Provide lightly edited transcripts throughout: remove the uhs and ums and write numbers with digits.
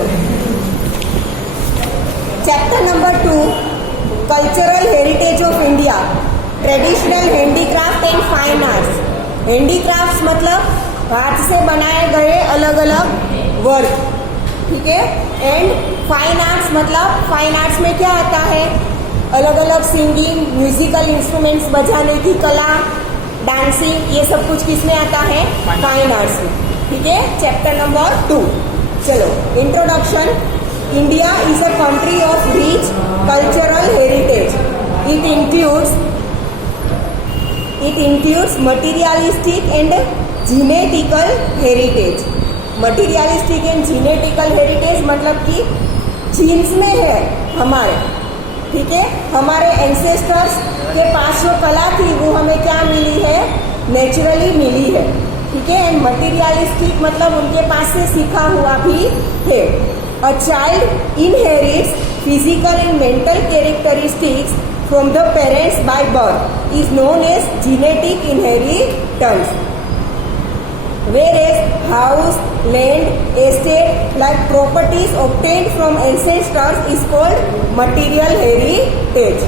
चलो, chapter number 2, cultural heritage of India, traditional handicraft and fine arts. Handicraft मतलब हाथ से बनाए गए अलग अलग वर्क, ठीक है। एंड फाइन आर्ट्स मतलब फाइन आर्ट्स में क्या आता है, अलग अलग सिंगिंग, म्यूजिकल इंस्ट्रूमेंट्स बजाने की कला, डांसिंग, ये सब कुछ किसमें आता है, फाइन आर्ट्स में, ठीक है। चैप्टर नंबर 2, चलो introduction. India is a country of rich cultural heritage. It includes materialistic and genetical heritage. Materialistic and genetical heritage मतलब कि जीन्स में है हमारे, ठीक है। हमारे एंसेस्टर्स के पास जो कला थी वो हमें क्या मिली है, नेचुरली मिली है, ठीक है। एंड मटीरियलिस्टिक मतलब उनके पास से सीखा हुआ भी है। A child inherits physical and mental characteristics from the parents by birth is known as genetic inheritance. Whereas house, land, estate like properties obtained from ancestors is called material heritage,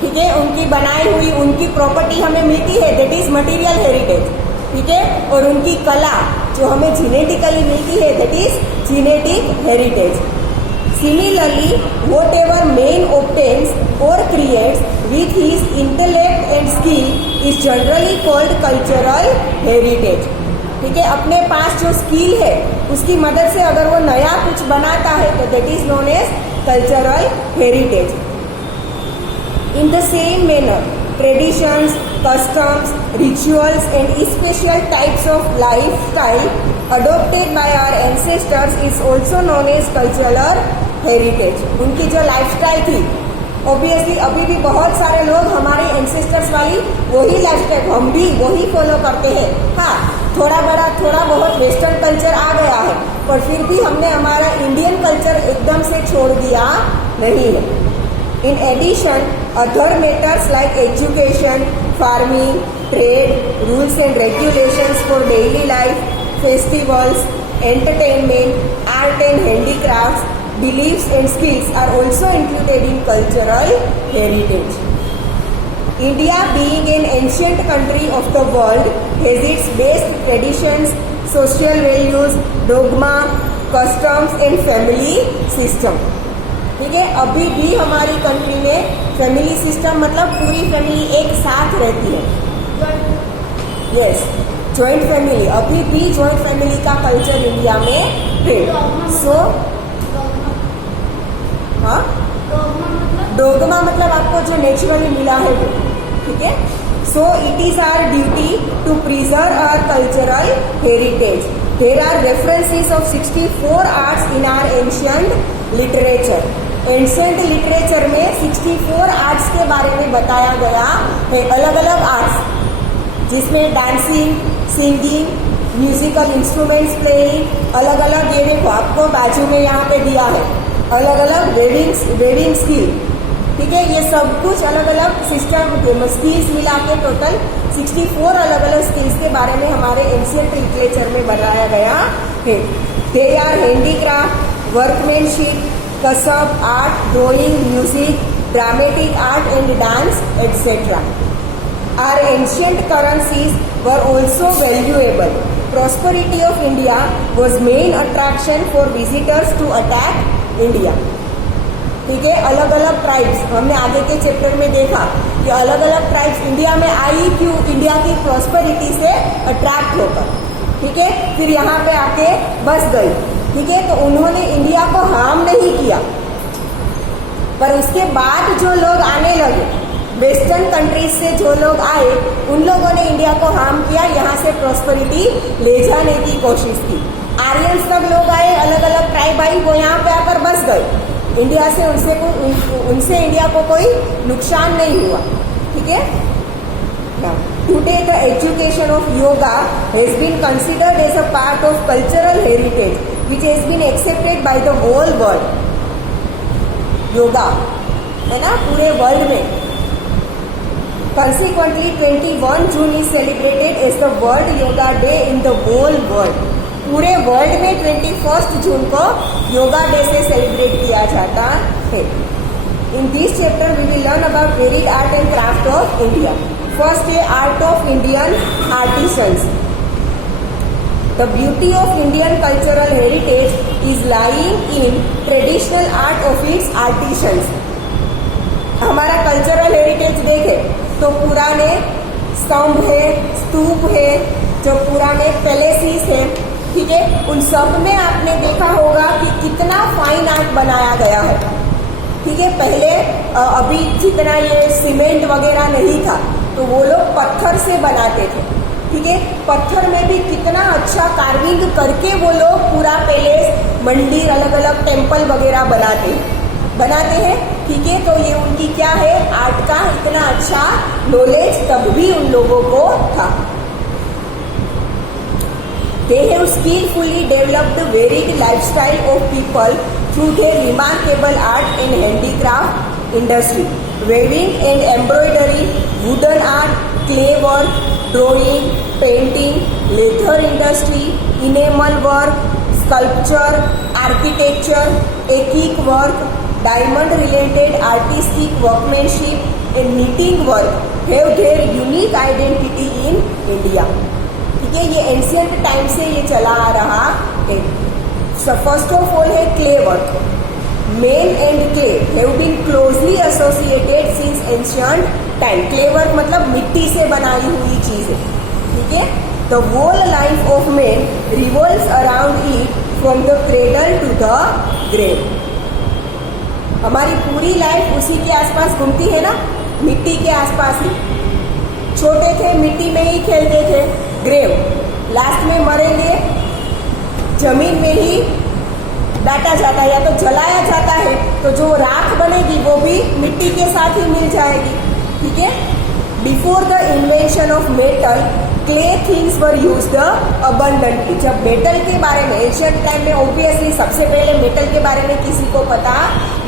ठीक है। उनकी बनाई हुई उनकी प्रॉपर्टी हमें मिलती है, that is material heritage, ठीक है। और उनकी कला जो हमें जीनेटिकली मिलती है, that is genetic heritage. Similarly, whatever man obtains or creates with his intellect and skill is generally called cultural heritage, ठीक है। अपने पास जो स्किल है उसकी मदद से अगर वो नया कुछ बनाता है तो that is known as cultural heritage. In the same manner, traditions, customs, rituals and special types of lifestyle adopted by our ancestors is also known as cultural heritage। उनकी जो लाइफस्टाइल थी, ऑब्वियसली अभी भी बहुत सारे लोग हमारे एंसेस्टर्स वाली वही लाइफस्टाइल हम भी वही फॉलो करते हैं। हाँ, थोड़ा बहुत वेस्टर्न कल्चर आ गया है, पर फिर भी हमने हमारा इंडियन कल्चर एकदम से छोड़ दिया नहीं है। In addition, other matters like education, farming, trade, rules and regulations for daily life, festivals, entertainment, art and handicrafts, beliefs and skills are also included in cultural heritage. India, being an ancient country of the world, has its best traditions, social values, dogma, customs and family system, ठीक है। अभी भी हमारी country में family system मतलब पूरी family एक साथ रहती है, यस, जॉइंट फैमिली। अभी भी जॉइंट फैमिली का कल्चर इंडिया में है। सो हाँ, डोगमा मतलब आपको जो नेचुरली मिला है वो, ठीक है। So it is our duty to preserve our cultural heritage. There are references of 64 arts in our ancient literature. Ancient literature में 64 आर्ट्स के बारे में बताया गया है, अलग अलग आर्ट्स, जिसमें dancing, singing, musical instruments playing, अलग अलग, ये देखो आपको बाजू में यहाँ पे दिया है, अलग अलग वेविंग स्किल, ठीक है। ये सब कुछ अलग अलग सिस्टम स्किल्स मिला के टोटल 64 अलग अलग स्किल्स के बारे में हमारे एंशिएंट लिटरेचर में बताया गया है। दे आर हैंडीक्राफ्ट, वर्कमैनशिप, कसब, art, drawing, music, dramatic art and dance etcetera. Our ancient currencies were also valuable. Prosperity of India was main attraction for visitors to attack India, ठीक है। अलग अलग tribes हमने आगे के चैप्टर में देखा कि अलग अलग ट्राइब्स इंडिया में आई क्यों, इंडिया की प्रॉस्पेरिटी से अट्रैक्ट होकर, ठीक है। फिर यहाँ पे आके बस गई, ठीक है। तो उन्होंने इंडिया को हार्म नहीं किया, पर उसके बाद जो लोग आने लगे, वेस्टर्न कंट्रीज से जो लोग आए, उन लोगों ने इंडिया को हार्म किया, यहाँ से प्रॉस्पेरिटी ले जाने की कोशिश की। आर्यंस तक लोग आए, अलग अलग ट्राइब आई, वो यहाँ पे आकर बस गए। इंडिया से उनसे इंडिया को कोई नुकसान नहीं हुआ, ठीक है। Today the education of yoga has been considered as a part of cultural heritage which has been accepted by the whole world. Yoga है ना पूरे वर्ल्ड में। Consequently, 21 June is celebrated as the World Yoga Day in the whole world. पूरे world में 21 जून को yoga day से celebrate किया जाता है। In this chapter we will learn about varied art and craft of India. First है art of Indian artisans. The beauty of Indian cultural heritage is lying in traditional art of its artisans. हमारा cultural heritage देखे तो पुराने स्तंभ है, स्तूप है, जो पुराने पैलेसिस है, ठीक है, उन सब में आपने देखा होगा कि कितना फाइन आर्ट बनाया गया है। ठीक है, पहले अभी जितना ये सीमेंट वगैरह नहीं था तो वो लोग पत्थर से बनाते थे। ठीक है, पत्थर में भी कितना अच्छा कार्विंग करके वो लोग पूरा पैलेस, मंदिर, अलग अलग टेम्पल वगैरह बनाते हैं। ठीक है, तो ये उनकी क्या है, आर्ट का इतना अच्छा नॉलेज तब भी उन लोगों को था। They have skillfully developed varied lifestyle of people through their remarkable art and handicraft industry. Weaving and embroidery, wooden art, clay work, drawing, painting, leather industry, enamel work, sculpture, architecture, ethnic work, diamond-related artistic workmanship and knitting work have their unique identity in India. ठीक है, ये ancient time से ये चला आ रहा है। First of all है clay work. Men and clay have been closely associated since ancient time. Clay work मतलब मिट्टी से बनाई हुई चीज है। ठीक है, the whole life of man revolves around it from the cradle to the grave. हमारी पूरी लाइफ उसी के आसपास घूमती है ना, मिट्टी के आसपास ही। छोटे थे मिट्टी में ही खेलते थे, ग्रेव, लास्ट में मरेंगे जमीन में ही डाटा जाता है या तो जलाया जाता है, तो जो राख बनेगी वो भी मिट्टी के साथ ही मिल जाएगी। ठीक है, before the invention of metal clay things were used abundantly. जब मेटल के बारे में एंशिएंट टाइम में ऑब्वियसली सबसे पहले मेटल के बारे में किसी को पता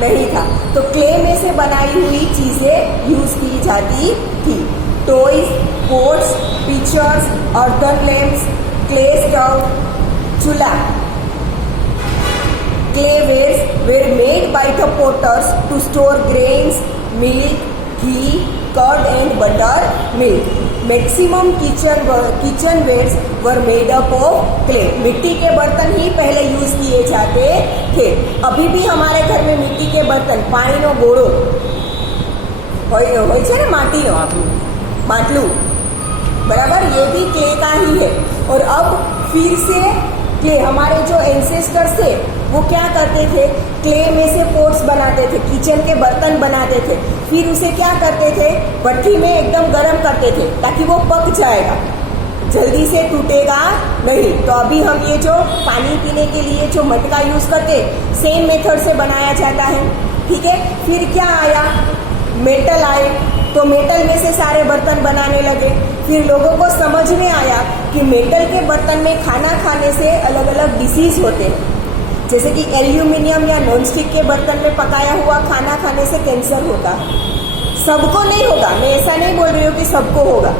नहीं था, तो क्ले में से बनाई हुई चीजें यूज की जाती थी। Toys, pots, pictures, earthen lamps, clay stove, chula. Claywares were made by the potters to store grains, milk, ghee, curd and butter milk. Maximum kitchenwares were made up of clay. मिट्टी के बर्तन ही पहले use किए जाते थे। अभी भी हमारे घर में मिट्टी के बर्तन, पानीनो गोड़ो હોય છે ને, માટીનો માટલું, बराबर, ये भी क्ले का ही है। और अब फिर से क्ले, हमारे जो एंसेस्टर्स थे वो क्या करते थे, क्ले में से पोट्स बनाते थे, किचन के बर्तन बनाते थे, फिर उसे क्या करते थे, भट्टी में एकदम गर्म करते थे ताकि वो पक जाएगा, जल्दी से टूटेगा नहीं। तो अभी हम ये जो पानी पीने के लिए जो मटका यूज करके सेम मेथड से बनाया जाता है। ठीक है, फिर क्या आया, मेटल आए, तो मेटल में से सारे बर्तन बनाने लगे। फिर लोगों को समझ में आया कि मेटल के बर्तन में खाना खाने से अलग अलग डिसीज होते हैं, जैसे कि एल्यूमिनियम या नॉनस्टिक के बर्तन में पकाया हुआ खाना खाने से कैंसर होता है। सबको नहीं होगा, मैं ऐसा नहीं बोल रही हूँ कि सबको होगा,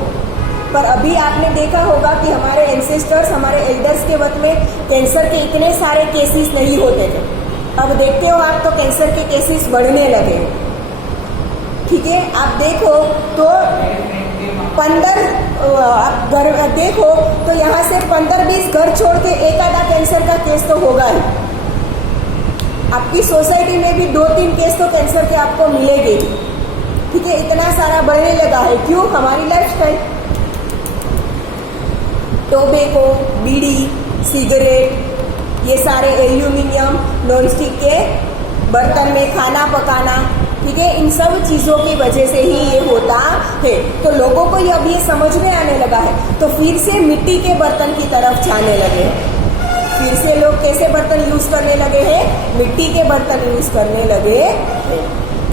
पर अभी आपने देखा होगा कि हमारे एंसेस्टर्स, हमारे एल्डर्स के वक्त में कैंसर के इतने सारे केसेस नहीं होते थे। अब देखते हो आप तो कैंसर के केसेस बढ़ने लगे। ठीक है, आप देखो तो 15 आप घर देखो तो यहाँ से 15-20 घर छोड़ के एक आधा कैंसर का केस तो होगा ही। आपकी सोसाइटी में भी 2-3 केस तो कैंसर के आपको मिलेंगे। ठीक है, इतना सारा बढ़ने लगा है। क्यों? हमारी लाइफस्टाइल। टोबैको, बीड़ी, सिगरेट, ये सारे एल्यूमिनियम, नॉनस्टिक के बर्तन में खाना पकाना, ठीक है, इन सब चीजों की वजह से ही ये होता है। तो लोगों को ये अब ये समझ में आने लगा है, तो फिर से मिट्टी के बर्तन की तरफ जाने लगे हैं। फिर से लोग कैसे बर्तन यूज करने लगे हैं? मिट्टी के बर्तन यूज करने लगे।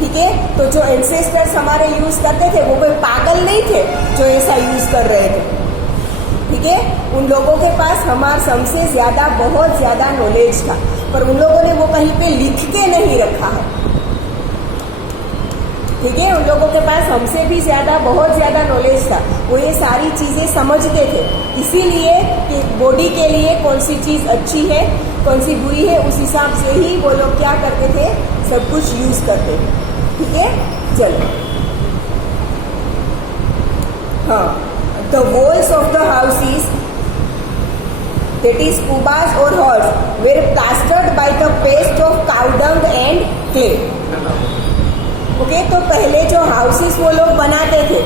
ठीक है, तो जो एंसेस्टर्स हमारे यूज करते थे वो कोई पागल नहीं थे जो ऐसा यूज कर रहे थे। ठीक है, उन लोगों के पास हमारे सबसे ज्यादा, बहुत ज्यादा नॉलेज था, पर उन लोगों ने वो कहीं पे लिख के नहीं रखा है। ठीक है, उन लोगों के पास हमसे भी ज्यादा, बहुत ज्यादा नॉलेज था, वो ये सारी चीजें समझते थे। इसीलिए कि बॉडी के लिए कौन सी चीज अच्छी है, कौन सी बुरी है, उस हिसाब से ही वो लोग क्या करते थे, सब कुछ यूज करते थे। ठीक है, चलो। हाँ, the walls of the houses, that is kubas or halls, were plastered by the paste of cow dung and clay. Okay, तो पहले जो हाउसेस वो लोग बनाते थे,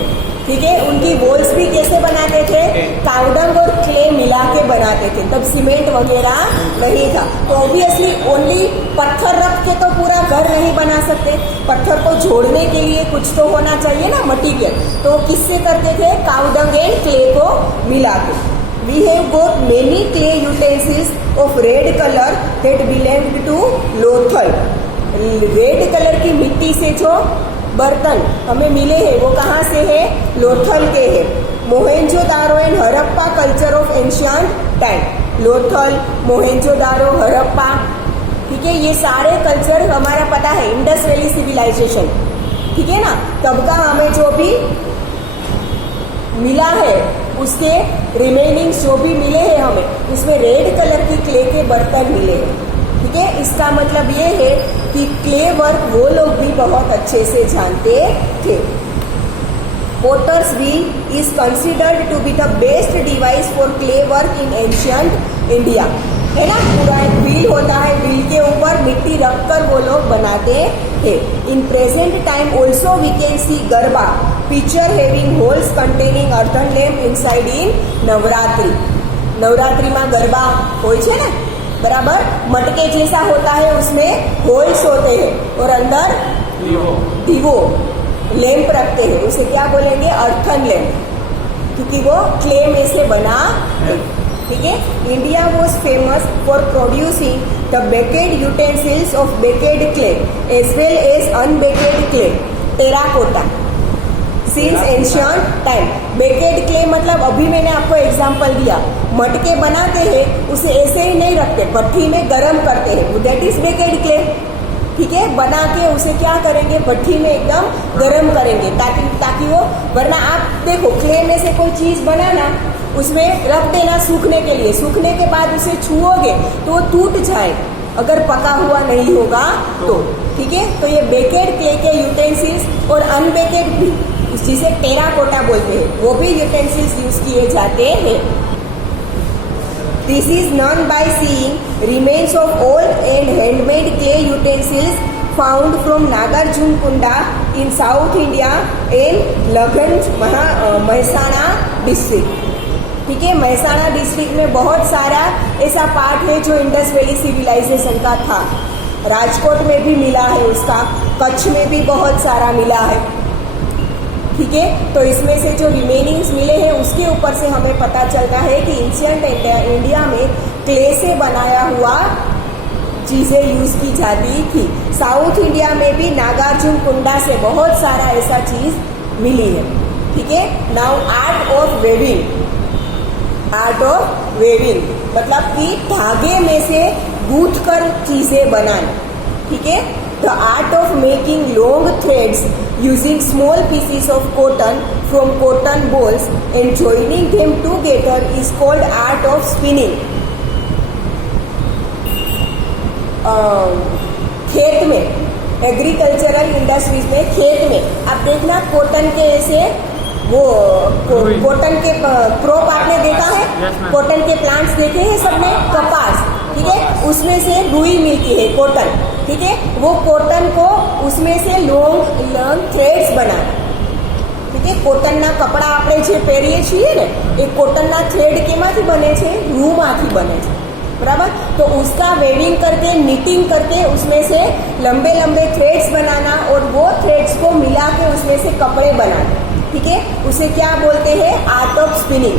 ठीक है, उनकी वॉल्स भी कैसे बनाते थे, काउडंग और क्ले मिला के बनाते थे। तब सीमेंट वगैरह नहीं था, तो ऑब्वियसली ओनली पत्थर रख के तो पूरा घर नहीं बना सकते, पत्थर को जोड़ने के लिए कुछ तो होना चाहिए ना मटीरियल, तो किससे करते थे, काउडंग एंड क्ले को मिला के। We have got many clay utensils of red color that belonged to Lothal. Red colour की मिट्टी से जो बर्तन हमें मिले हैं वो कहाँ से है, लोथल के है। Mohenjo-daro and Harappa culture of ancient time, Lothal, Mohenjo-daro, Harappa, ठीक है, ये सारे कल्चर हमारा पता है, इंडस वैली सिविलाइजेशन, ठीक है ना। तब का हमें जो भी मिला है उसके रिमेनिंग जो भी मिले हैं हमें, उसमें रेड कलर की क्ले के बर्तन मिले हैं। ठीक है, इसका मतलब ये है कि क्ले वर्क वो लोग भी बहुत अच्छे से जानते थे। Potter's wheel is considered to be the best device for clay work in ancient India, है ना। पूरा एक व्हील होता है, व्हील के ऊपर मिट्टी रखकर वो लोग बनाते थे। In present time also we can see garba picture having holes containing earthen lamp inside in Navratri. नवरात्रिમાં गरबा હોય છે ને, बराबर, मटके जैसा होता है, उसमें होल्स होते हैं और अंदर दीवो लैंप रखते हैं, उसे क्या बोलेंगे, अर्थन लैंप, क्योंकि वो क्ले में से बना है। ठीक है, India was famous for producing the baked utensils of baked clay as well as unbaked clay, terracotta, since ancient time. Baked clay मतलब अभी मैंने आपको एग्जांपल दिया, मटके बनाते हैं, उसे ऐसे ही नहीं रखते, भट्ठी में गरम करते हैं, दैट इज बेकेड क्ले। ठीक है, बना के उसे क्या करेंगे, भट्ठी में एकदम गरम करेंगे, ताकि वो, वरना आप देखो क्ले में से कोई चीज बनाना, उसमें रख देना सूखने के लिए, सूखने के बाद उसे छुओगे तो वो टूट जाए अगर पका हुआ नहीं होगा तो। ठीक है, तो ये बेकेड क्ले के यूटेंसिल्स और अनबेकेड भी, जिसे टेराकोटा बोलते हैं, वो भी यूटेंसिल्स यूज किए जाते हैं। This is known by seeing remains of old and handmade clay utensils found from Nagarjunakonda in south India and Langhnaj Mehsana district. ठीक है, महसाणा डिस्ट्रिक्ट में बहुत सारा ऐसा पार्ट है जो इंडस वैली सिविलाइजेशन का था। राजकोट में भी मिला है उसका, कच्छ में भी बहुत सारा मिला है। ठीक है, तो इसमें से जो रिमेनिंग्स मिले हैं उसके ऊपर से हमें पता चलता है कि एंशियंट इंडिया में क्ले से बनाया हुआ चीजें यूज की जाती थी। साउथ इंडिया में भी नागार्जुनकुंडा से बहुत सारा ऐसा चीज मिली है। ठीक है, now art of weaving, art of weaving मतलब कि धागे में से गूंथ कर चीजें बनाना। ठीक है, the art of making long threads using small pieces of cotton from cotton balls and joining them together is called art of spinning. खेत में, एग्रीकल्चरल इंडस्ट्रीज में, खेत में आप देखना कॉटन के ऐसे वो कॉटन के क्रॉप आपने देखा है, कॉटन के प्लांट्स देखे हैं सबने, कपास, ठीक है, उसमें से रुई मिलती है कॉटन। ठीक है, वो कॉटन को उसमें से लॉन्ग थ्रेड्स बनाना। ठीक है, કોટનના કપડા આપણે જે પહેરીએ છીએ ને એ કોટનના થ્રેડ કેમાંથી બને છે, રૂમાંથી બને છે, बराबर। तो उसका वेविंग करके, निटिंग करके उसमें से लंबे लंबे थ्रेड्स बनाना और वो थ्रेड्स को मिला के उसमें से कपड़े बनाना। ठीक है, उसे क्या बोलते हैं, आर्ट ऑफ स्पिनिंग।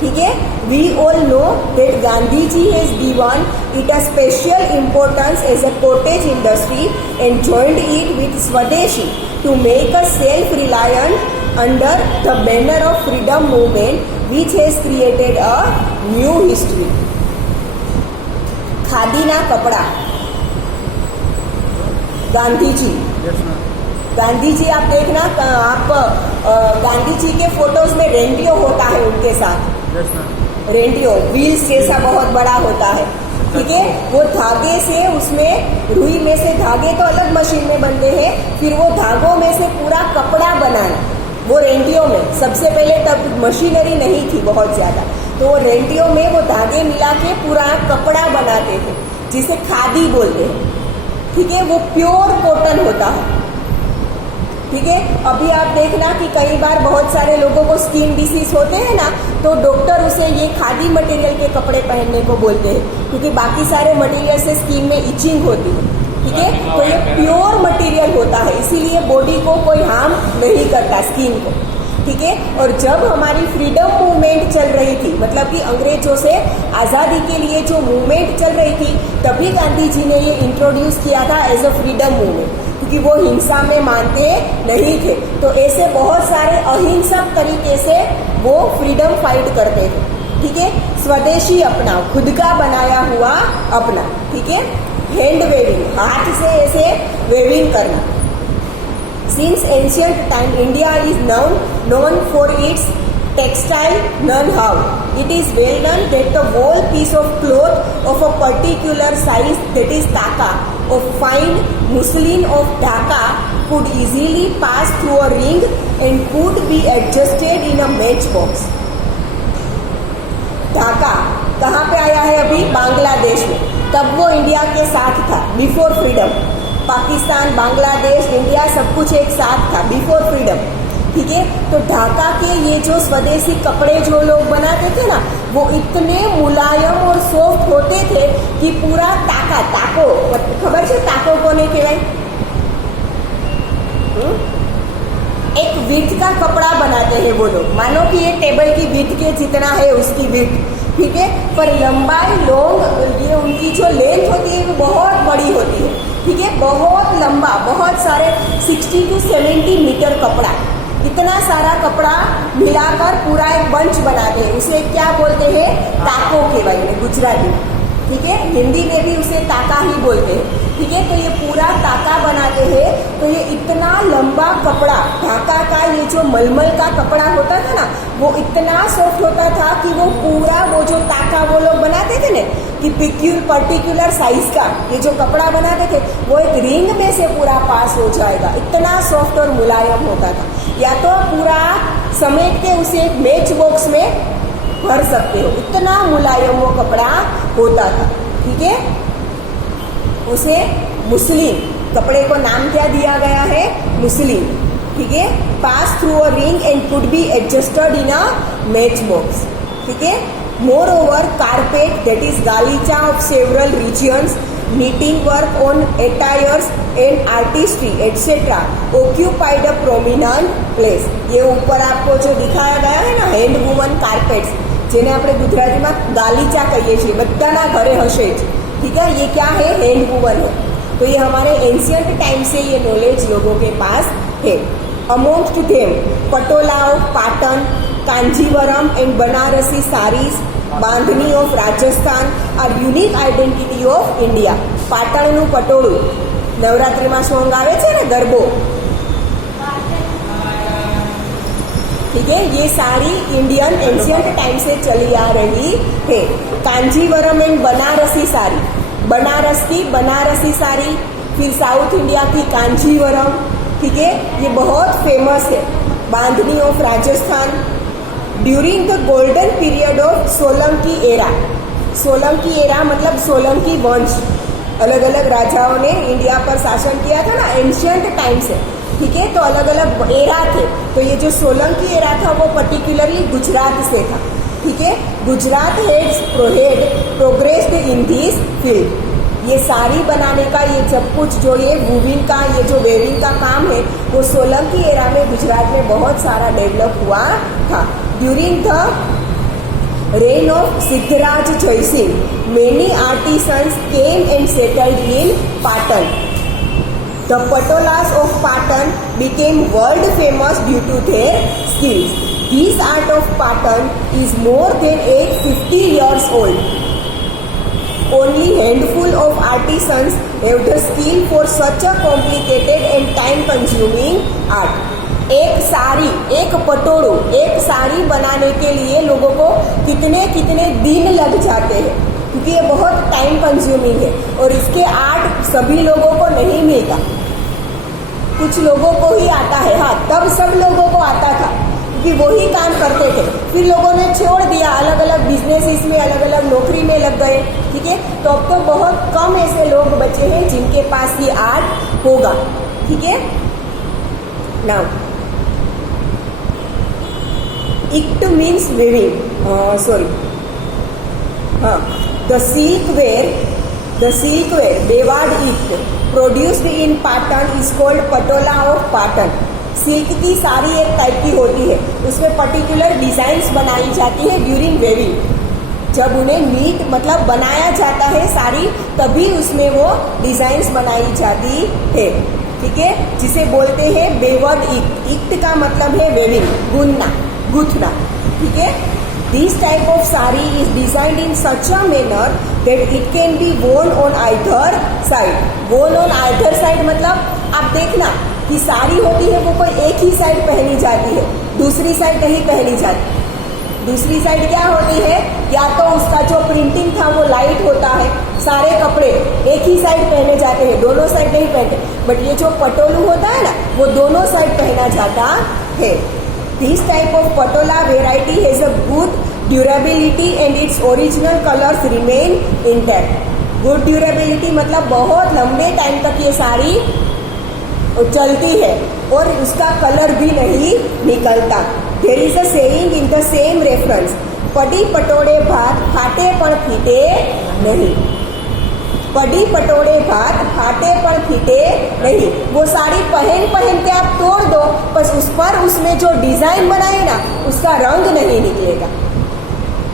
ठीक है, we all know that Gandhi ji has given it a special importance as a cottage industry and joined it with swadeshi to make a self reliant under the banner of freedom movement which has created a new history. Khadi ना कपड़ा गांधी जी, गांधी जी आप देखना, आप गांधी जी के photos में radio होता है उनके साथ, रेंडियो व्हील्स जैसा बहुत बड़ा होता है, ठीक है। वो धागे से, उसमें रुई में से धागे तो अलग मशीन में बनते हैं, फिर वो धागों में से पूरा कपड़ा बनाना, वो रेंडियो में सबसे पहले, तब मशीनरी नहीं थी बहुत ज्यादा, तो वो रेंडियो में वो धागे मिला के पूरा कपड़ा बनाते थे, जिसे खादी बोलते हैं, ठीक है। वो प्योर कॉटन होता है, ठीक है। अभी आप देखना कि कई बार बहुत सारे लोगों को स्किन डिसीज होते हैं ना, तो डॉक्टर उसे ये खादी मटेरियल के कपड़े पहनने को बोलते हैं, क्योंकि बाकी सारे मटेरियल से स्किन में इचिंग होती है, ठीक है। तो ये प्योर मटेरियल होता है, इसीलिए बॉडी को कोई हार्म नहीं करता, स्किन को, ठीक है। और जब हमारी फ्रीडम मूवमेंट चल रही थी, मतलब कि अंग्रेजों से आज़ादी के लिए जो मूवमेंट चल रही थी, तभी गांधी जी ने ये इंट्रोड्यूस किया था एज अ फ्रीडम मूवमेंट, क्योंकि वो हिंसा में मानते नहीं थे। तो ऐसे बहुत सारे अहिंसक तरीके से वो फ्रीडम फाइट करते थे, ठीक है। स्वदेशी अपनाओ, खुद का बनाया हुआ अपना, ठीक है। हैंड वेविंग, हाथ से ऐसे वेविंग करना। Since ancient time, India is now known for its textile know-how. It is well known that the whole piece of cloth of a particular size, that is taka, of fine muslin of Dhaka, could easily pass through a ring and could be adjusted in a matchbox. Dhaka कहाँ पे आया है? अभी बांग्लादेश में। तब वो India के साथ था, before freedom. Pakistan, Bangladesh, India सब कुछ एक साथ था बिफोर फ्रीडम, ठीक है। तो ढाका के ये जो स्वदेशी कपड़े जो लोग बनाते थे ना, वो इतने मुलायम और सॉफ्ट होते थे कि पूरा ताको खबर है ताको कोने कहवाय? एक विथ का कपड़ा बनाते हैं वो लोग। मानो कि ये टेबल की विथ के जितना है उसकी विथ, ठीक है, पर लंबाई लॉन्ग, ये उनकी जो लेंथ होती है वो बहुत बड़ी होती है, ठीक है, बहुत लंबा, बहुत सारे 60 to 70 मीटर कपड़ा, इतना सारा कपड़ा मिलाकर पूरा एक बंच बनाते हैं। उसे क्या बोलते हैं? ताको कहवाय में गुजराती, ठीक है। हिंदी में भी उसे ताका ही बोलते हैं, ठीक है। तो ये पूरा ताका बनाते हैं। तो ये इतना लंबा कपड़ा, ढाका का ये जो मलमल का कपड़ा होता था ना, वो इतना सॉफ्ट होता था कि वो पूरा, वो जो ताका वो लोग बनाते थे ना, कि पर्टिकुलर साइज का ये जो कपड़ा बनाते थे, वो एक रिंग में से पूरा पास हो जाएगा, इतना सॉफ्ट और मुलायम होता था। या तो पूरा समेट के उसे एक मैच बॉक्स में भर सकते हो, इतना मुलायम वो कपड़ा होता था, ठीक है। उसे मुस्लिम, कपड़े को नाम क्या दिया गया है? मुस्लिम, ठीक है। Pass through a ring and could be adjusted in a match box, ठीक है। Moreover carpet, that is galicha of several regions, knitting work on attires and artistry etc. occupied a prominent place. ये ऊपर आपको जो दिखाया गया है ना, हैंड वुमन कार्पेट्स, જેને આપણે ગુજરાતીમાં ગાલીચા કહીએ છીએ, બધાના ઘરે હશે જ, ठीक है। ये क्या है? हैंड वुमन है। तो ये हमारे एंशियंट टाइम से ये नॉलेज लोगों के पास है। Amongst them patola of Patan, Kanjivaram and Banarasi saris, bandhani of Rajasthan are unique identity of India. પાટણનું પટોળું નવરાત્રિમાં સોંગ આવે છે ને, ગરબો, ठीक है। ये साड़ी इंडियन एंशियंट टाइम से चली आ रही है। कांजीवरम एंड बनारसी साड़ी, बनारस की बनारसी साड़ी, फिर साउथ इंडिया की कांजीवरम, ठीक है, ये बहुत फेमस है। Bandhani of Rajasthan, during the golden period of Solanki era, Solanki era मतलब सोलंकी वंश, अलग अलग राजाओं ने इंडिया पर शासन किया था ना एंशियंट टाइम से, ठीक है। तो अलग अलग एरा थे। तो ये जो सोलंकी एरा था वो पर्टिकुलरली गुजरात से था, ठीक है। Gujarat had progressed in this field. ये साड़ी बनाने का, ये सब कुछ जो ये वूविंग का, ये जो वेविंग का काम है, वो सोलंकी एरा में गुजरात में बहुत सारा डेवलप हुआ था। During the reign of Siddharaj Jaisingh, many artisans came and settled in Patan. The Patolas of Patan became world famous due to their skills. This art of Patan is more than 850 years old. only handful of artisans have the skill for such a complicated and time consuming art. एक साड़ी, एक पटोड़ो, एक साड़ी बनाने के लिए लोगों को कितने कितने दिन लग जाते हैं, क्योंकि ये बहुत टाइम कंज्यूमिंग है और इसके आर्ट सभी लोगों को नहीं मिलता, कुछ लोगों को ही आता है। हाँ, तब सब लोगों को आता था क्योंकि वही काम करते थे। फिर लोगों ने छोड़ दिया, अलग अलग बिजनेसेस में, अलग अलग नौकरी में लग गए। ठीक है, तो अब तो बहुत कम ऐसे लोग बचे हैं जिनके पास ये आर्ट होगा। ठीक है, now ikat means weaving, the silkwear weaved ikat produced in Patan is called patola of Patan. Silk की साड़ी एक टाइप की होती है, उसमें पर्टिकुलर डिजाइन्स बनाई जाती है ड्यूरिंग वेविंग। जब उन्हें नीट मतलब बनाया जाता है साड़ी, तभी उसमें वो डिजाइन्स बनाई जाती है। ठीक है, जिसे बोलते हैं बेवर्ड इक्ट। इक्ट का मतलब है वेविंग, बुनना, गूंथना। ठीक है, this type of sari is designed in such a manner that it can be worn on either side। worn on either side मतलब आप देखना कि साड़ी होती है वो कोई एक ही साइड पहनी जाती है, दूसरी साइड नहीं पहनी जाती। दूसरी साइड क्या होती है, या तो उसका जो प्रिंटिंग था वो लाइट होता है, सारे कपड़े एक ही साइड पहने जाते हैं, दोनों साइड नहीं पहनते। बट ये जो पटोलू होता है ना, वो दोनों साइड पहना जाता है। This type of Patola variety has a good durability and its original colours remain intact. Good durability मतलब बहुत लंबे टाइम तक ये साड़ी चलती है और उसका कलर भी नहीं निकलता। There is a saying in the same reference, पड़ी पटोड़े भात फाटे पण फीटे नहीं। पड़ी पटोड़े भात फाटे पण फीटे नहीं। वो साड़ी पहन के आप तोड़ दो, बस उस पर उसमें जो डिजाइन बनाए ना, उसका रंग नहीं निकलेगा।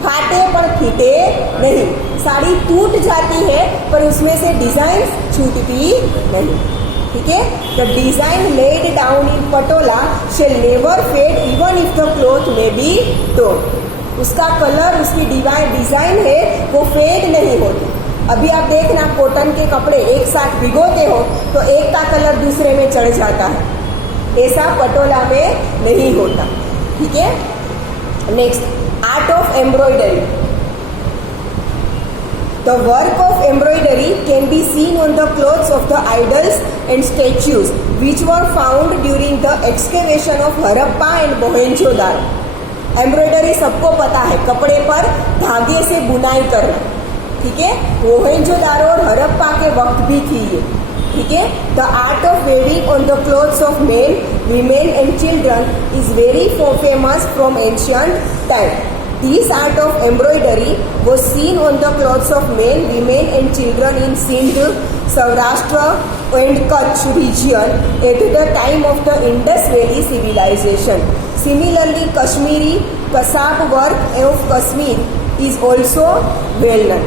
फाटे पण फीटे नहीं, साड़ी टूट जाती है पर उसमें से डिजाइन छूटती नहीं। ठीक है, the design laid down in Patola shall never fade even if the cloth may be torn. उसका कलर, उसकी डिजाइन है वो फेड नहीं होती। अभी आप देखना, कॉटन के कपड़े एक साथ भिगोते हो तो एक का कलर दूसरे में चढ़ जाता है, ऐसा पटोला में नहीं होता। ठीक है, next art of embroidery. The work of embroidery can be seen on the clothes of the idols and statues which were found during the excavation of Harappa and Mohenjo-daro। Embroidery सबको पता है, कपड़े पर धागे से बुनाई करना। ठीक है, मोहेंजोदारो और हड़प्पा के वक्त भी थी ये। ठीक है, the art of weaving on the clothes of men, women and children is very famous from ancient time. This art of embroidery was seen on the clothes of men, women and children in Sindh, Saurashtra and Kutch region at the time of the Indus Valley civilization. Similarly, Kashmiri kasab work of Kashmir is also well known.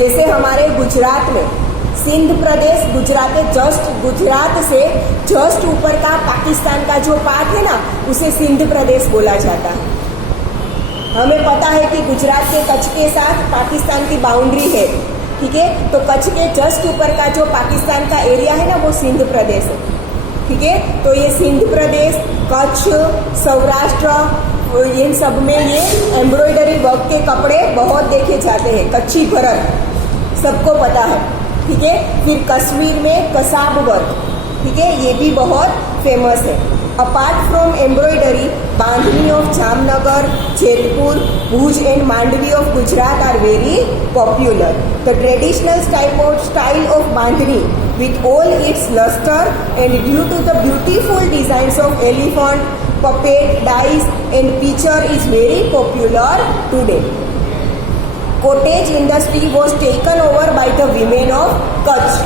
जैसे हमारे गुजरात में सिंध प्रदेश, गुजरात से just ऊपर का पाकिस्तान का जो part है ना, उसे सिंध प्रदेश बोला जाता है। हमें पता है कि गुजरात के कच्छ के साथ पाकिस्तान की बाउंड्री है। ठीक है, तो कच्छ के जस्ट ऊपर का जो पाकिस्तान का एरिया है ना, वो सिंध प्रदेश है। ठीक है, तो ये सिंध प्रदेश, कच्छ, सौराष्ट्र, इन सब में ये एम्ब्रॉयडरी वर्क के कपड़े बहुत देखे जाते हैं। कच्ची भरत सबको पता है। ठीक है, फिर कश्मीर में कसाब वर्क, ठीक है, ये भी बहुत फेमस है। Apart from embroidery, bandhani of Jamnagar, Jetpur, Bhuj and Mandvi of Gujarat are very popular. The traditional style of bandhani with all its luster and due to the beautiful designs of elephant, puppet, dice and picture is very popular today. Cottage industry was taken over by the women of Kutch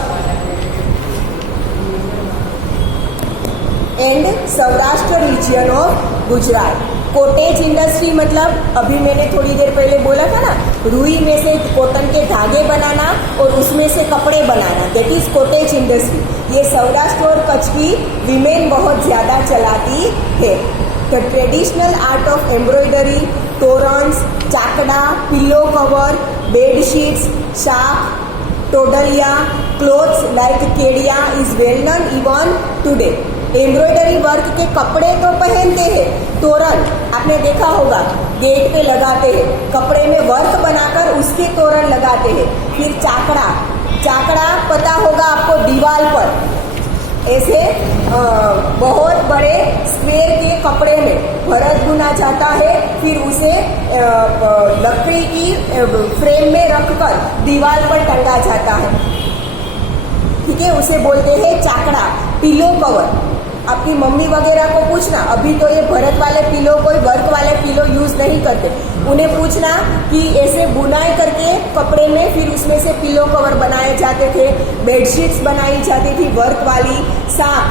and Saurashtra region of Gujarat. Cottage industry मतलब अभी मैंने थोड़ी देर पहले बोला था ना, रुई में से कॉटन के धागे बनाना और उसमें से कपड़े बनाना, दैट इज कॉटेज इंडस्ट्री। ये सौराष्ट्र और कच्छ की विमेन बहुत ज़्यादा चलाती है। The traditional art of embroidery, torans, chakda, pillow cover, bedsheets, शाख, todaliya, clothes like kediya is well known even today. Embroidery work के कपड़े तो पहनते हैं, तोरण आपने देखा होगा गेट पे लगाते हैं, कपड़े में वर्क बनाकर उसके तोरण लगाते हैं। फिर चाकड़ा, चाकड़ा पता होगा आपको, दीवार पर ऐसे बहुत बड़े स्क्वेयर के कपड़े में भरत बुना जाता है, फिर उसे लकड़ी की फ्रेम में रखकर दीवार पर टंगा जाता है। ठीक है, उसे बोलते हैं चाकड़ा। पिलो कवर, आपकी मम्मी वगैरह को पूछना, अभी तो ये भरत वाले पिलो, कोई वर्क वाले पिलो यूज नहीं करते, उन्हें पूछना कि ऐसे बुनाई करके कपड़े में फिर उसमें से पिलो कवर बनाए जाते थे, बेडशीट्स बनाई जाती थी वर्क वाली। साख,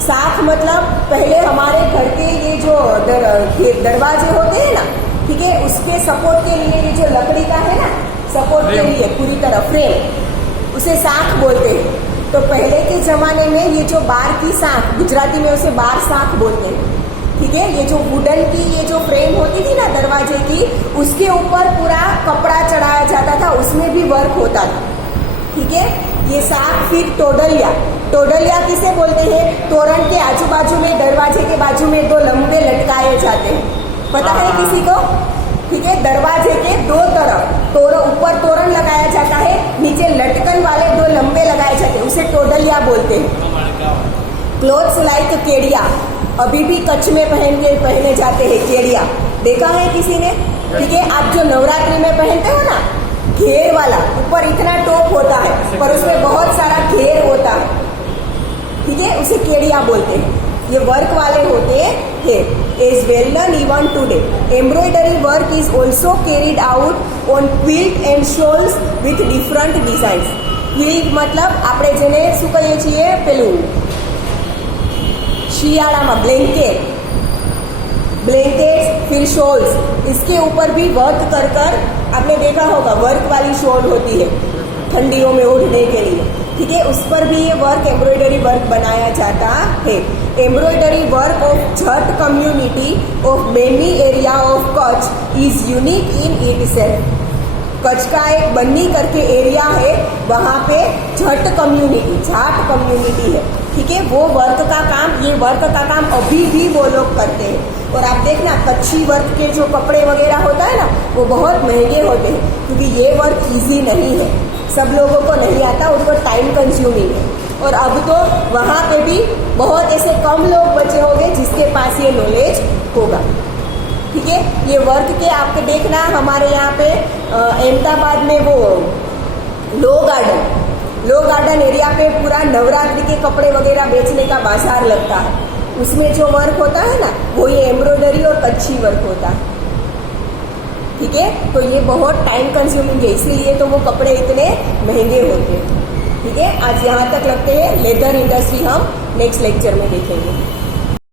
साख मतलब पहले हमारे घर के ये जो दरवाजे होते हैं ना, ठीक है, उसके सपोर्ट के लिए ये जो लकड़ी का है ना, सपोर्ट के लिए पूरी तरह फ्रेम, उसे साख बोलते हैं। तो पहले के जमाने में ये जो बार की साख, गुजराती में उसे बार साख बोलते हैं। ठीक है, ये जो वुडन की ये जो फ्रेम होती थी ना दरवाजे की, उसके ऊपर पूरा कपड़ा चढ़ाया जाता था, उसमें भी वर्क होता था। ठीक है, ये साख। फिर टोडलिया, टोडलिया किसे बोलते हैं? तोरण के आजू बाजू में, दरवाजे के बाजू में दो लंबे लटकाए जाते हैं, पता है किसी को? ठीक है, दरवाजे के दो तरफ ऊपर तोरण लगाया जाता है, नीचे लटकन वाले दो लंबे लगाए जाते हैं, उसे टोडलिया बोलते हैं। क्लोथ्स लाइक केडिया, अभी भी कच्छ में पहने जाते हैं केडिया, देखा है किसी ने? ठीक है, आप जो नवरात्रि में पहनते हो ना, घेर वाला, ऊपर इतना टॉप होता है पर उसमें बहुत सारा घेर होता है, ठीक है, उसे केडिया बोलते हैं। ये वर्क वाले होते हैं, is well known even today. Embroidery work is also carried out on quilt and shawls with different design. Quilt मतलब આપણે જેને શું કહીએ છીએ, પેલું શિયાળામાં ब्लैंकेट्स, फिर शॉल्स, इसके ऊपर भी वर्क कर आपने देखा होगा, वर्क वाली शॉल होती है ठंडियों में ओढ़ने के लिए। ठीक है, उस पर भी ये वर्क, एम्ब्रॉयडरी वर्क बनाया जाता है। Embroidery work of Jat community of many area of Kutch is unique in itself. Kutch का एक बन्नी करके एरिया है, वहाँ पे जाट कम्युनिटी है। ठीक है, वो वर्क का काम, ये वर्क का काम अभी भी वो लोग करते हैं। और आप देखना, कच्छी वर्क के जो कपड़े वगैरह होता है ना, वो बहुत महंगे होते हैं, क्योंकि ये वर्क इजी नहीं है, सब लोगों को नहीं आता, उसको टाइम कंज्यूमिंग है। और अब तो वहाँ पे भी बहुत ऐसे कम लोग बचे होंगे जिसके पास ये नॉलेज होगा। ठीक है, ये वर्क के आपके देखना, हमारे यहाँ पे अहमदाबाद में वो लो गार्डन एरिया पे पूरा नवरात्रि के कपड़े वगैरह बेचने का बाजार लगता है, उसमें जो वर्क होता है ना, वो ये एम्ब्रॉयडरी और कच्छी वर्क होता है। ठीक है, तो ये बहुत टाइम कंज्यूमिंग है, इसीलिए तो वो कपड़े इतने महंगे होते हैं। ठीक है, आज यहाँ तक लगते हैं। लेदर इंडस्ट्री हम नेक्स्ट लेक्चर में देखेंगे।